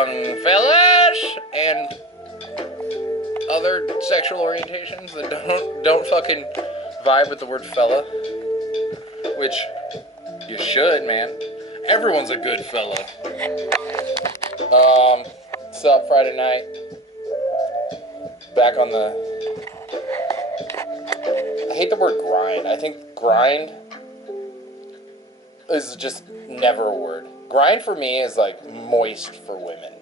young fellas and other sexual orientations that don't fucking vibe with the word fella, which you should, man. Everyone's a good fella. What's up, Friday night? Back on the... I hate the word grind. I think grind is just never a word. Grind for me is like moist for women.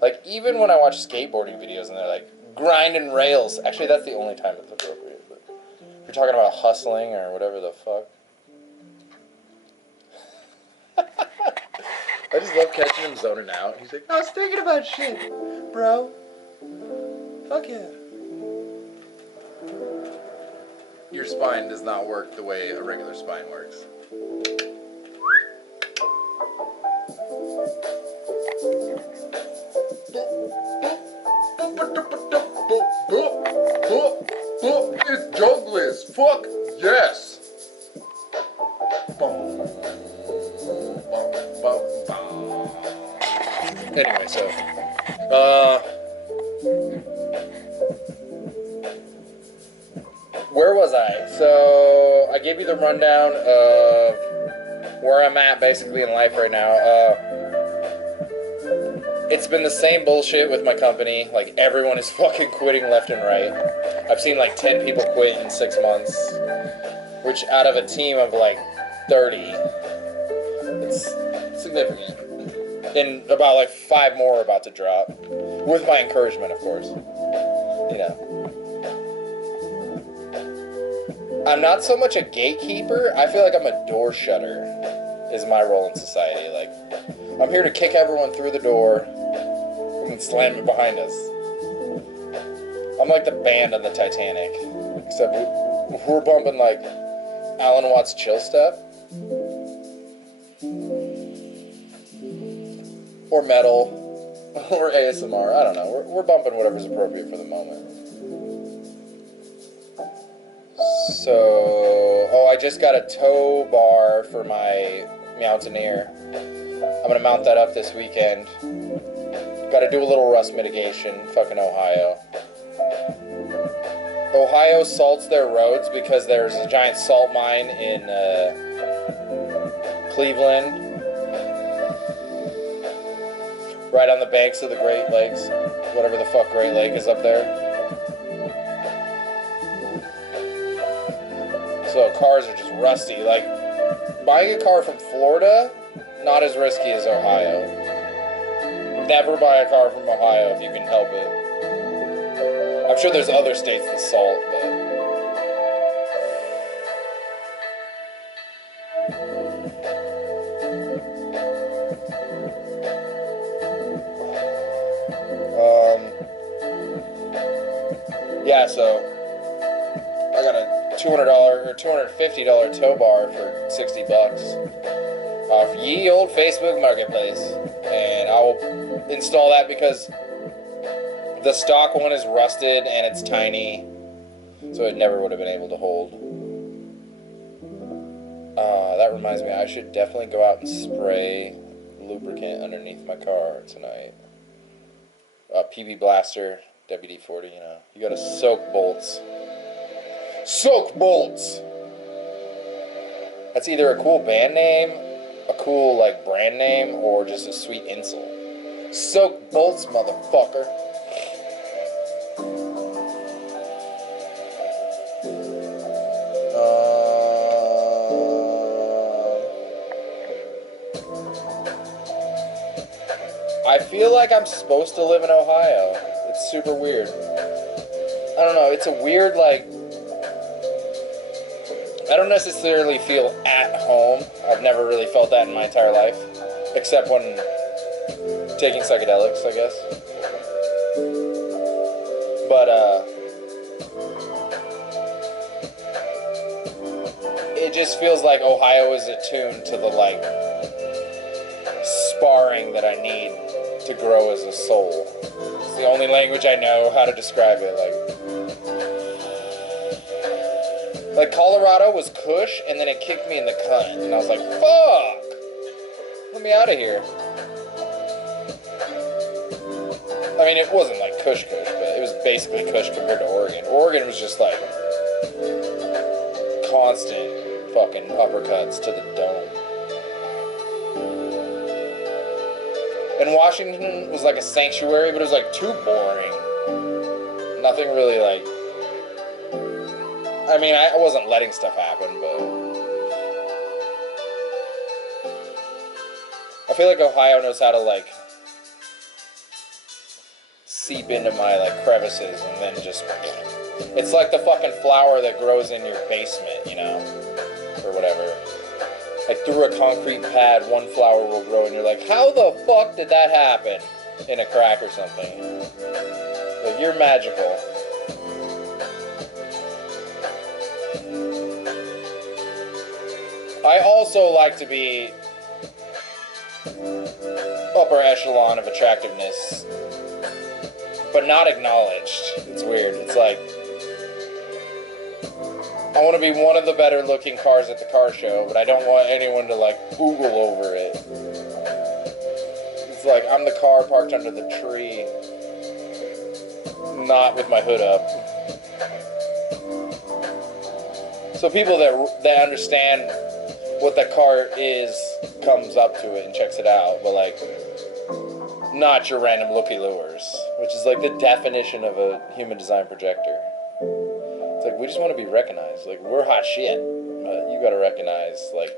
Like, even when I watch skateboarding videos and they're like, grind and rails. Actually, that's the only time it's appropriate. But if you're talking about hustling or whatever the fuck. I just love catching him zoning out. He's like, I was thinking about shit, bro. Fuck yeah. Your spine does not work the way a regular spine works. It's Douglas. Fuck yes. Anyway, so where was I? So I gave you the rundown of where I'm at basically in life right now. It's been the same bullshit with my company. Like, everyone is fucking quitting left and right. I've seen like 10 people quit in 6 months, which out of a team of like 30, it's significant. And about like 5 more are about to drop, with my encouragement, of course. You know, I'm not so much a gatekeeper. I feel like I'm a door shutter, is my role in society. Like, I'm here to kick everyone through the door and slam it behind us. I'm like the band on the Titanic, except we're bumping like Alan Watts Chill Step, or metal, or ASMR. I don't know. We're bumping whatever's appropriate for the moment. So, I just got a tow bar for my Mountaineer. I'm gonna mount that up this weekend. Gotta do a little rust mitigation. Fucking Ohio. Ohio salts their roads because there's a giant salt mine in Cleveland, right on the banks of the Great Lakes, whatever the fuck Great Lake is up there. So cars are just rusty. Like, buying a car from Florida, not as risky as Ohio. Never buy a car from Ohio if you can help it. I'm sure there's other states that salt, but... yeah, so I got a $200 or $250 tow bar for $60 off ye old Facebook Marketplace, and I will install that because the stock one is rusted and it's tiny, so it never would have been able to hold. That reminds me, I should definitely go out and spray lubricant underneath my car tonight. PB Blaster, WD-40, you know. You gotta soak bolts. Soak bolts! That's either a cool band name, a cool, like, brand name, or just a sweet insult. Soak bolts, motherfucker. I feel like I'm supposed to live in Ohio. It's super weird. I don't know, it's a weird, like... I don't necessarily feel at home. I've never really felt that in my entire life. Except when taking psychedelics, I guess. But, it just feels like Ohio is attuned to the, like, sparring that I need to grow as a soul. It's the only language I know how to describe it, like Colorado was cush, and then it kicked me in the cunt, and I was like, fuck! Let me out of here. mean, it wasn't like cush, but it was basically cush compared to Oregon. Oregon was just like constant fucking uppercuts to the dome. And Washington was like a sanctuary, but it was like too boring. Nothing really like... I mean, I wasn't letting stuff happen, but... I feel like Ohio knows how to like seep into my like crevices and then just... It's like the fucking flower that grows in your basement, you know? Or whatever. Like through a concrete pad, one flower will grow and you're like, how the fuck did that happen? In a crack or something. Like, you're magical. I also like to be upper echelon of attractiveness, but not acknowledged. It's weird. It's like, I want to be one of the better looking cars at the car show, but I don't want anyone to like Google over it. It's like, I'm the car parked under the tree, not with my hood up. So people that understand what the car is comes up to it and checks it out, but like, not your random looky-loos, which is like the definition of a human design projector. It's like, we just want to be recognized. Like, we're hot shit, but you gotta recognize, like,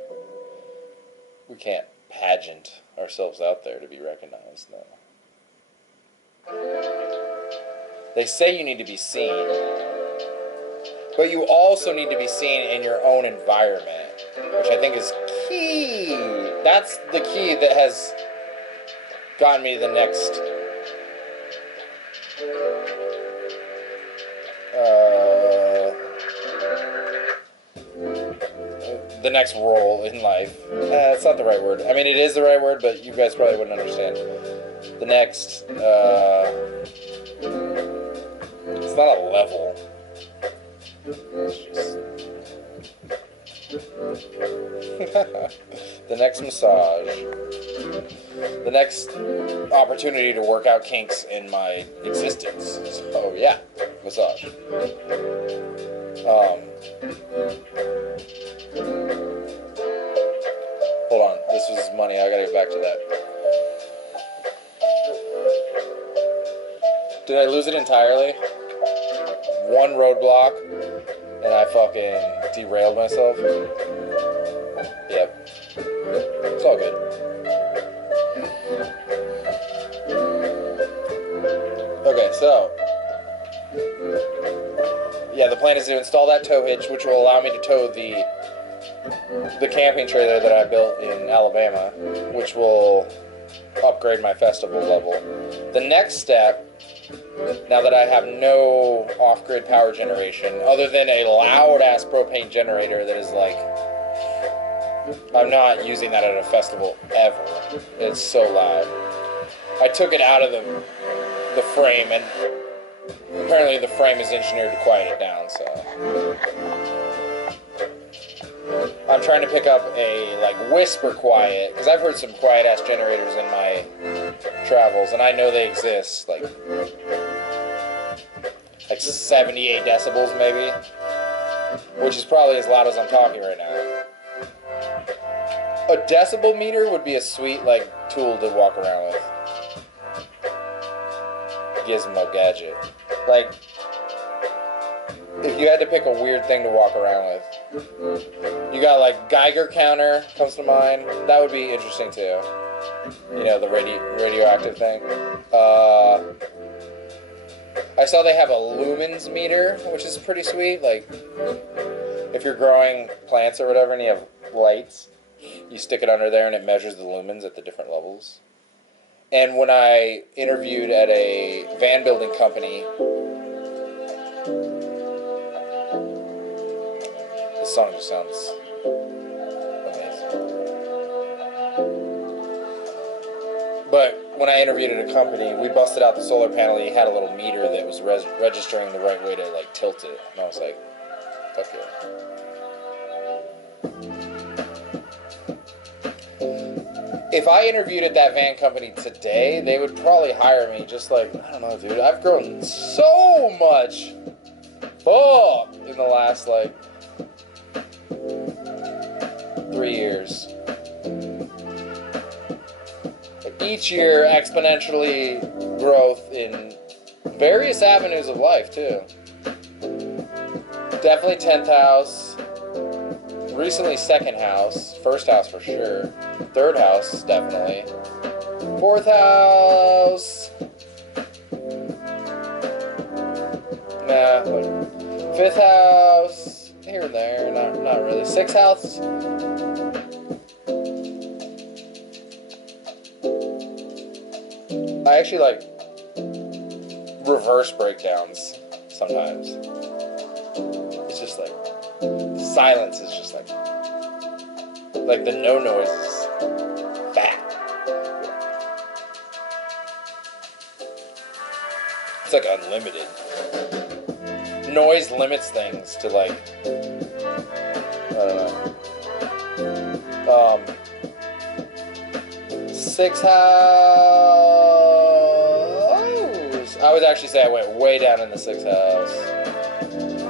we can't pageant ourselves out there to be recognized, no. They say you need to be seen, but you also need to be seen in your own environment, which I think is key. That's the key that has gotten me the next role in life. It's not the right word. I mean, it is the right word, but you guys probably wouldn't understand. The next, it's not a level. It's just... the next massage. The next opportunity to work out kinks in my existence. So, yeah, massage. Hold on, this was money, I gotta get back to that. Did I lose it entirely? One roadblock, and I fucking derailed myself? Yep. It's all good. Okay, so... yeah, the plan is to install that tow hitch, which will allow me to tow the camping trailer that I built in Alabama, which will upgrade my festival level. The next step, now that I have no off-grid power generation, other than a loud-ass propane generator that is like... I'm not using that at a festival ever. It's so loud. I took it out of the frame, and apparently the frame is engineered to quiet it down, so... I'm trying to pick up a, like, whisper quiet, because I've heard some quiet-ass generators in my travels, and I know they exist, like 78 decibels, maybe, which is probably as loud as I'm talking right now. A decibel meter would be a sweet, like, tool to walk around with. Gizmo gadget. Like, if you had to pick a weird thing to walk around with, you got like Geiger counter comes to mind. That would be interesting too. You know, the radioactive thing. I saw they have a lumens meter, which is pretty sweet. Like, if you're growing plants or whatever and you have lights, you stick it under there and it measures the lumens at the different levels. And when I interviewed at a van building company, this song just sounds amazing. But when I interviewed at a company, we busted out the solar panel and he had a little meter that was registering the right way to like tilt it. And I was like, fuck yeah. if I interviewed at that van company today, they would probably hire me. Just like, I don't know, dude. I've grown so much. Fuck. In the last, like, 3 years. Like, each year, exponentially growth in various avenues of life, too. Definitely 10th house. Recently 2nd house. 1st house for sure. 3rd house, definitely. 4th house. Nah, like 5th house. Here and there. Not really. 6th house. I actually like reverse breakdowns sometimes. It's just like silence is just like the no noise is fat. It's like unlimited. Noise limits things to like, I don't know. 6th house. I would actually say I went way down in the 6th house.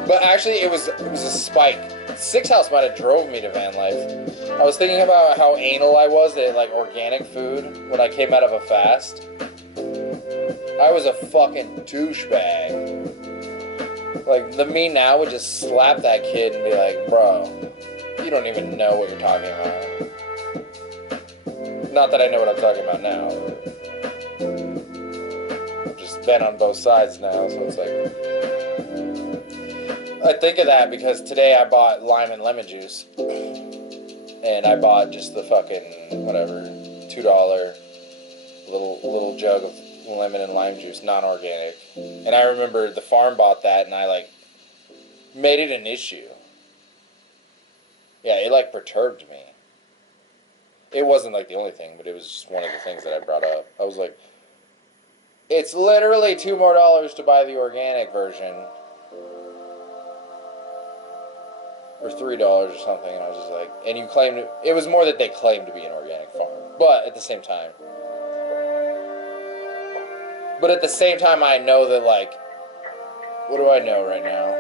But actually, it was a spike. 6th house might have drove me to van life. I was thinking about how anal I was at like organic food when I came out of a fast. I was a fucking douchebag. Like, the me now would just slap that kid and be like, bro, you don't even know what you're talking about. Not that I know what I'm talking about now. I've just been on both sides now, so it's like... I think of that because today I bought lime and lemon juice. And I bought just the fucking, whatever, $2 little jug of lemon and lime juice, non-organic. And I remember the farm bought that and I, like, made it an issue. Yeah, it, like, perturbed me. It wasn't, like, the only thing, but it was just one of the things that I brought up. I was like, it's literally $2 more to buy the organic version. Or $3 or something, and I was just like, and you claimed it was more that they claimed to be an organic farm, but at the same time, I know that, like, what do I know right now?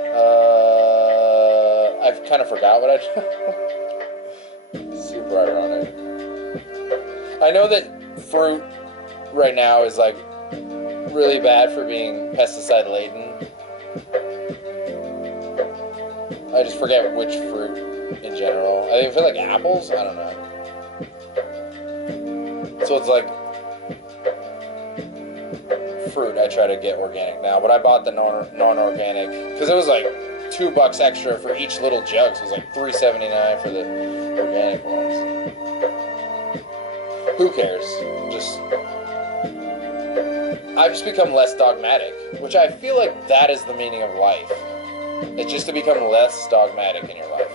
I've kind of forgot what I know. Super ironic. I know that fruit right now is, like, really bad for being pesticide laden. I just forget which fruit in general. I feel like apples? I don't know. So it's like fruit. I try to get organic now, but I bought the non-organic because it was like $2 extra for each little jug. So it was like $3.79 for the organic ones. Who cares? I've just become less dogmatic, which I feel like that is the meaning of life. It's just to become less dogmatic in your life.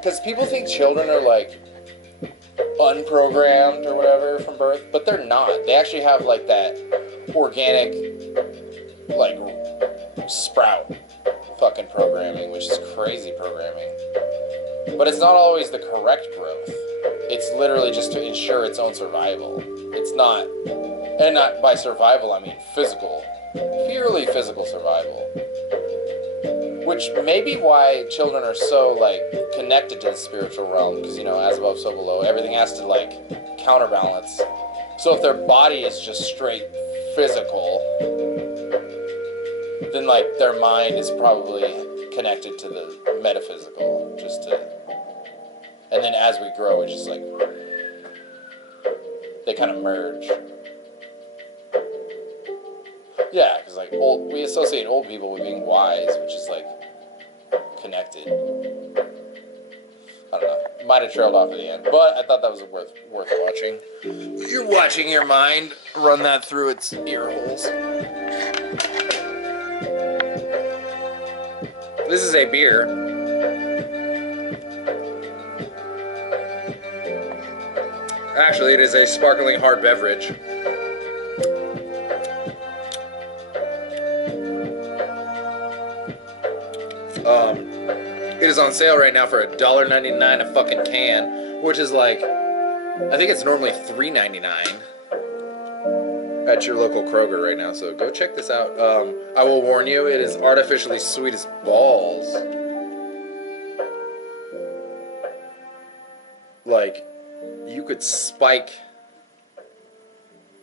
Because people think children are, like, unprogrammed or whatever from birth, but they're not. They actually have, like, that organic, like, sprout fucking programming, which is crazy programming. But it's not always the correct growth. It's literally just to ensure its own survival. It's not... And not by survival, I mean physical. Purely physical survival. Which may be why children are so, like, connected to the spiritual realm. Because, you know, as above, so below. Everything has to, like, counterbalance. So if their body is just straight physical, then, like, their mind is probably connected to the metaphysical. Just to... And then as we grow, it's just, like... They kind of merge. Yeah, because, like, we associate old people with being wise, which is, like, connected. I don't know. Might have trailed off at the end, but I thought that was worth watching. You're watching your mind run that through its ear holes. This is a beer. Actually, it is a sparkling hard beverage. It is on sale right now for $1.99 a fucking can, which is like, I think it's normally $3.99 at your local Kroger right now. So go check this out. I will warn you, it is artificially sweet as balls. Like, you could spike.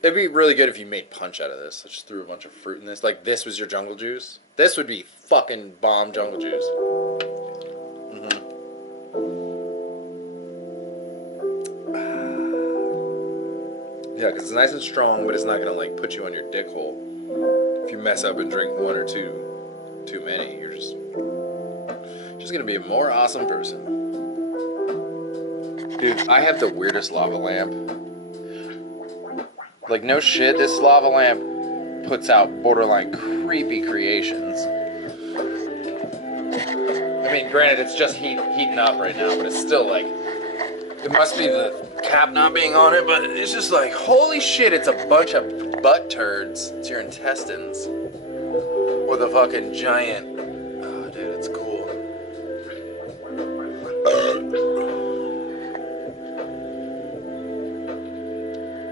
It'd be really good if you made punch out of this. I just threw a bunch of fruit in this. Like, this was your jungle juice. This would be fucking bomb jungle juice. Yeah, because it's nice and strong, but it's not gonna like put you on your dick hole. If you mess up and drink one or two too many, you're just gonna be a more awesome person. Dude, I have the weirdest lava lamp. Like, no shit, this lava lamp puts out borderline creepy creations. I mean, granted, it's just heating up right now, but it's still like, it must be the cap not being on it, but it's just like, holy shit, it's a bunch of butt turds. It's your intestines. With a fucking giant, oh dude, it's cool.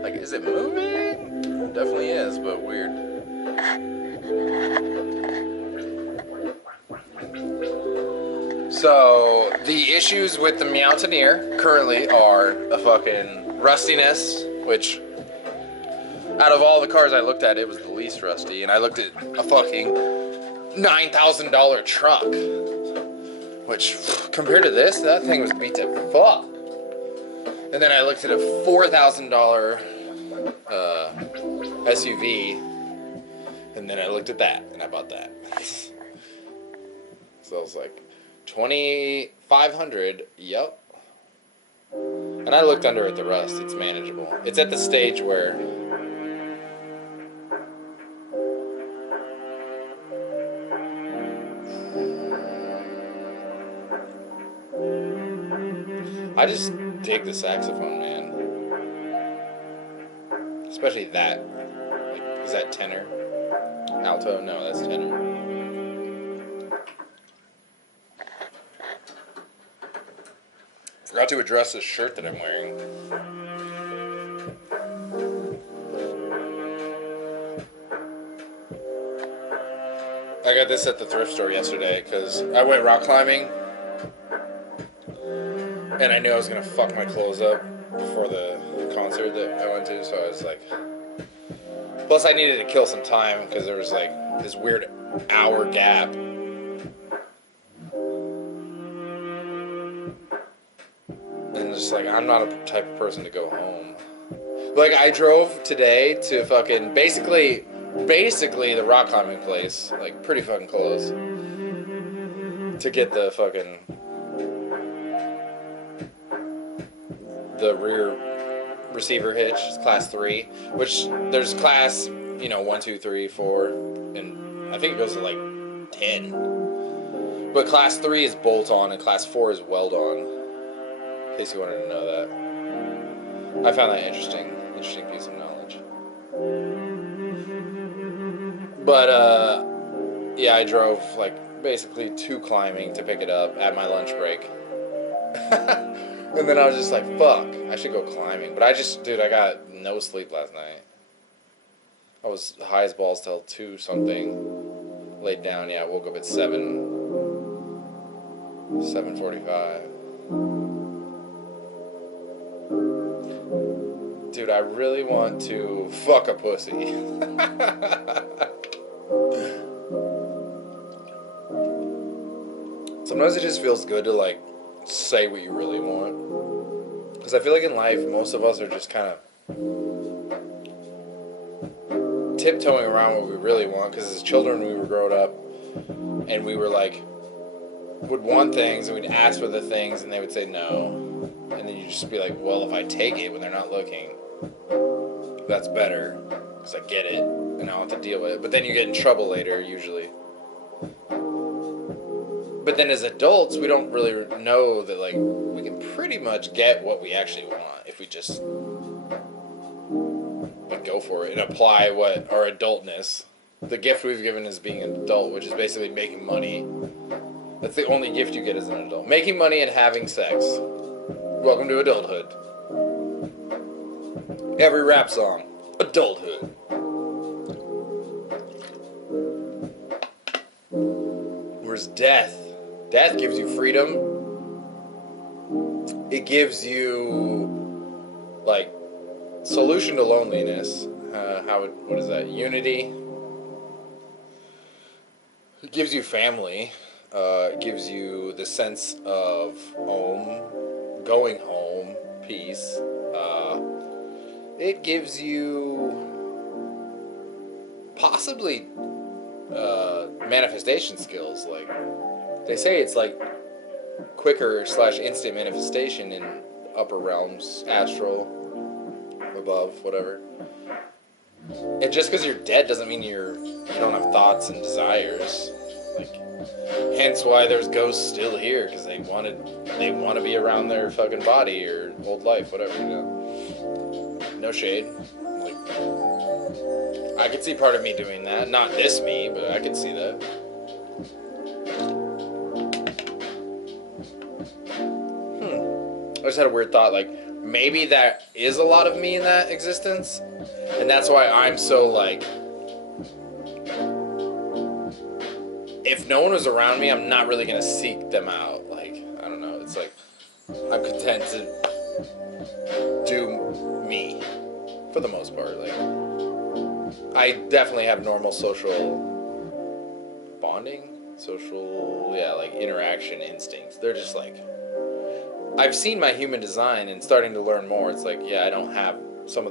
Like, is it moving? It definitely is, but weird. So, the issues with the Mountaineer currently are a fucking rustiness, which, out of all the cars I looked at, it was the least rusty. And I looked at a fucking $9,000 truck, which, compared to this, that thing was beat to fuck. And then I looked at a $4,000 SUV, and then I looked at that, and I bought that. So I was like, $2,500, yep. And I looked under at the rust, it's manageable. It's at the stage where I just dig the saxophone, man. Especially that. Like, is that tenor? Alto? No, that's tenor. Forgot to address this shirt that I'm wearing. I got this at the thrift store yesterday because I went rock climbing and I knew I was going to fuck my clothes up before the concert that I went to, so I was like... Plus I needed to kill some time because there was like this weird hour gap. And just like, I'm not a type of person to go home. Like, I drove today to fucking basically the rock climbing place, like pretty fucking close, to get the fucking the rear receiver hitch. It's class 3, which there's class, 1, 2, 3, 4, and I think it goes to like 10. But class 3 is bolt on and class 4 is weld on. In case you wanted to know that. I found that interesting piece of knowledge. But yeah, I drove like basically to climbing to pick it up at my lunch break. And then I was just like, fuck, I should go climbing. But I got no sleep last night. I was high as balls till 2 something. Laid down, I woke up at 7:45. Dude, I really want to fuck a pussy. Sometimes it just feels good to like say what you really want. Because I feel like in life, most of us are just kind of tiptoeing around what we really want. Because as children, we were growing up, and we were like, would want things, and we'd ask for the things, and they would say no. And then you'd just be like, well, if I take it when they're not looking, that's better. Because I get it, and I don't have to deal with it. But then you get in trouble later, usually. But then as adults, we don't really know that, like, we can pretty much get what we actually want if we just like, go for it and apply what our adultness, the gift we've given as being an adult, which is basically making money That's the only gift you get as an adult. Making money and having sex. Welcome to adulthood. Every rap song. Adulthood. Whereas death. Death gives you freedom. It gives you, like, solution to loneliness. What is that? Unity. It gives you family. It gives you the sense of home, going home, peace. It gives you possibly manifestation skills. Like, they say it's like quicker / instant manifestation in upper realms, astral, above, whatever. And just because you're dead doesn't mean you don't have thoughts and desires. Like, hence why there's ghosts still here, because they want to be around their fucking body or old life, whatever. You know? No shade. Like, I could see part of me doing that. Not this me, but I could see that. I just had a weird thought, like, maybe that is a lot of me in that existence, and that's why I'm so, like, if no one was around me, I'm not really gonna seek them out. Like, I don't know, it's like, I'm content to do me, for the most part. Like, I definitely have normal social bonding, like, interaction instincts. They're just like, I've seen my human design and starting to learn more. It's like, yeah, I don't have some of